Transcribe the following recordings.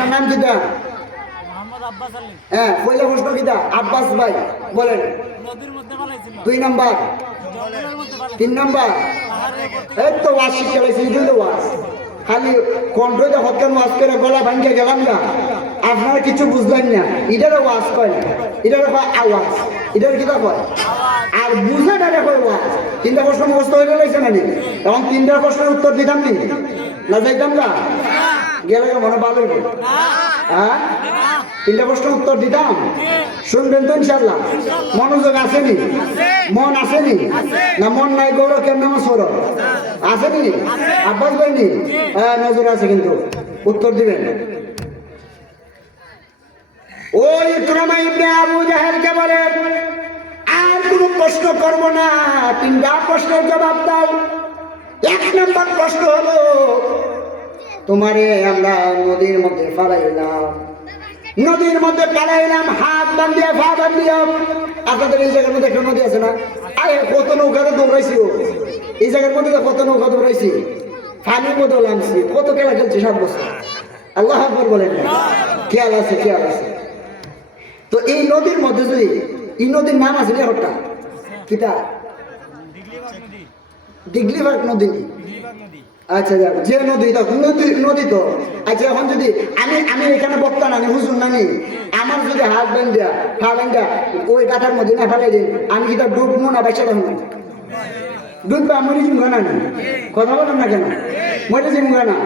আপনার নাম কিটা? হ্যাঁ, পয়লা প্রশ্ন কিটা? আব্বাস ভাই বলেন। 2 নাম্বার, 3 নাম্বার। এই তো ওয়াজ শিখে গেছি, এই তো ওয়াজ। খালি কন্ট্রোলে হত্যা ওয়াজ করে গলা ভাঙ্গে গেলাম না, আপনারা কিছু বুঝলেন না। এটারও ওয়াজ কয় না, এটারও কয় আওয়াজ, এটার কিতা কয় আর বুঝাটারে কয় ওয়াজ। 3টা প্রশ্ন মুখস্থ হয়ে গেছে না নি? এখন 3টা প্রশ্নের উত্তর দিতাম নি না যাইতাম না? গেলে মনে ভালো হইব। হ্যাঁ, 3টা প্রশ্নের উত্তর দিতাম। শুনবেন তো ইনশাল্লাহ? মনোযোগ আসেনি? মন আসেনি না? মন নাই গৌর কেন সর আসেনি? আব্বাস ভাইনি? হ্যাঁ, নজর আছে কিন্তু। উত্তর দিবেন। ওই ইকরামা ইবনে আবু জাহেলকে বলে আর কোনো প্রশ্ন করব না, 3টা প্রশ্নের জবাব দাও। 1 নম্বর প্রশ্ন হলো, তোমারে আমরা নদীর মধ্যে ফালাইলাম, নদীর মধ্যে পালাইলাম, হাত বান্ধিয়া পা বান্ধিয়া। আপনাদের এই জায়গার মধ্যে একটা নদী আছে না? আরে কত নৌকাতে দৌড়াইছি, এই জায়গার মধ্যে কত নৌকা দৌড়াইছি, পানির মধ্যে নামছি, কত খেলা খেলছি 7 বছর। আল্লাহ আকবার বলেন না? খেয়াল আছে, খেয়াল আছে। তো এই নদীর মধ্যে যদি এই নদীর নাম আছে না একটা কিতা? দিগলিবাগ নদী। আচ্ছা, যে নদী নদী তো আচ্ছা। এখন যদি আমি এখানে বক্তা নানি, হুজুর নানি, আমার যদি হাত বেঁধা পা বেঁধা ওই কাঠার মধ্যে না ফেলাই দিন, আমি কি তার ডুববো না বাইশা তখন? ডুববে আমি জুমগা না। কথা বলেন না কেন? মরে জুমগা না।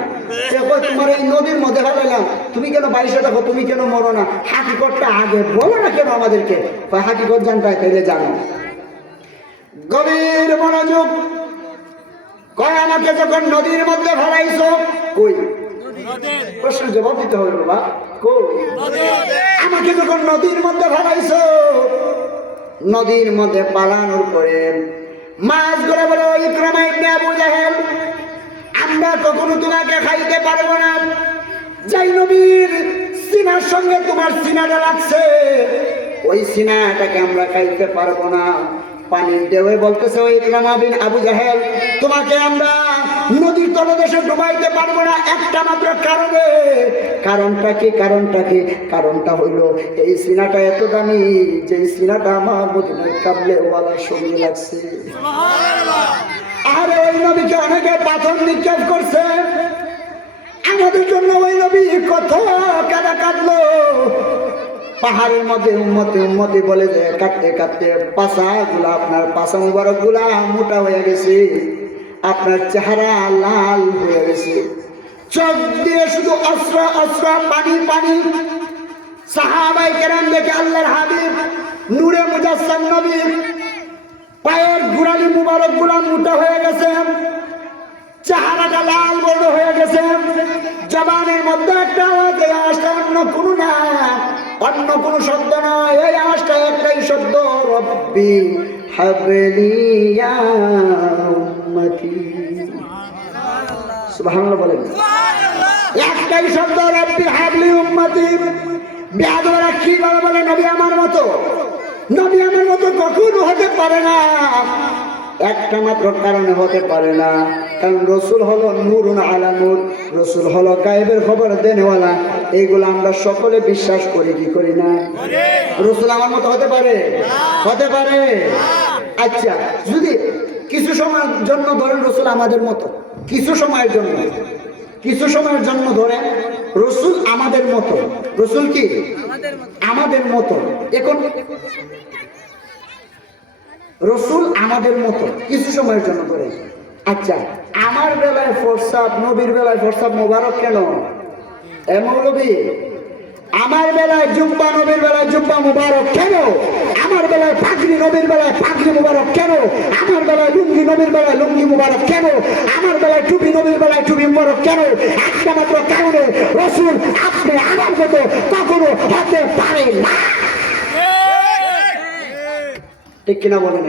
তোমার এই নদীর মধ্যে ফেলাইলাম, তুমি কেন বাইশে দেখো, তুমি কেন মরো না? হাকিকতটা আগে বলো না কেন আমাদেরকে? হাকিকত জানতাই তাইলে জানো। গভীর মনোযোগ। কয় আমাকে যখন নদীর মধ্যে ফেলাইছো, কই প্রশ্নের জবাব দিতে হবে বাবা, কই আমাকে যখন নদীর মধ্যে ফেলাইছো, নদীর মধ্যে পালানোর পরে মাছ ধরে বলে ওই ইকরামা ইবনে আবু জাহেল, আমরা কখনো তোমাকে খাইতে পারবো না। যাই নবীর সিনার সঙ্গে তোমার সিনাটা লাগছে, ওই সিনাটাকে আমরা খাইতে পারবো না। পানির ঢেউয়ে বলতেছে ওই ইকরামা বিন আবু জাহেল, তোমাকে আমরা নদীর তলদেশে ডুবাইতে পারবো না একটা মাত্র কারণে। কারণটা কি? কারণটা হইল এই সিনাটা এত দামি যে সিনাটা আমার মদিনায় কাবলে ওয়ালা সঙ্গী লাগছে। আর ওই নবীকে অনেকে পাথর নিক্ষেপ করছে, আমাদের জন্য ওই নবী কত কাদা কাঁদলো। পাহাড়ের মধ্যে উম্মতে বলে যে কাটতে কাটতে পাছা গুলা, আপনার পাছা মুবারক গুলা মোটা হয়ে গেছে, আপনার চেহারা লাল হয়ে গেছে, চোখ দিয়ে শুধু অস্ত্র অস্ত্র, পানি পানি। সাহাবায়ে কেরাম দেখে আল্লাহর হাবিব নূরে মুজাসসাম নবী পায়ের গোড়ালি মুবারক গুলা মোটা হয়ে গেছে, চেহারাটা লাল বর্ণ হয়ে গেছে, জবানের মধ্যে একটা আওয়াজ, এই আওয়াজটা অন্য কোনো না, অন্য কোনো শব্দ নয়, এই আওয়াজটা একটাই শব্দ, রব্বি হাবলি ইয়া উম্মতি। সুবহানাল্লাহ বলেন। একটাই শব্দ, রব্বি হাবলি উম্মতি। বেয়াদরা কি বলে নবী আমার মতো, নবী আমার মতো কখনো হতে পারে না। একটা মাত্র কারণে হতে পারে না, কারণ রসুল হলো নূরুন আলা নূর, রসুল হলো গায়েবের খবর দেনেওয়ালা। এইগুলো আমরা সকলে বিশ্বাস করি কি করি না? রসুল আমার মতো হতে পারে? হতে পারে। আচ্ছা, যদি কিছু সময়ের জন্য ধরেন রসুল আমাদের মতো, কিছু সময়ের জন্য ধরে রসুল আমাদের মতো, রসুল কি আমাদের মতো, এখন রসুল আমাদের মতো কিছু সময়ের জন্য করে। আচ্ছা, আমার বেলায় প্রস্রাব, নবীর বেলায় প্রস্রাব মোবারক কেন? এ মৌলবী, আমার বেলায় জুব্বা, নবীর বেলায় জুব্বা মোবারক কেন? আমার বেলায় পাগড়ি, নবীর বেলায় পাগড়ি মোবারক কেন? আমার বেলায় লুঙ্গি, নবীর বেলায় লুঙ্গি মোবারক কেন? আমার বেলায় টুপি, নবীর বেলায় টুপি মোবারক কেন? একটা মাত্র কারণে, রসুল আপনি আমার মতো কখনো হতে পারে না। ঠিক কিনা বলেন?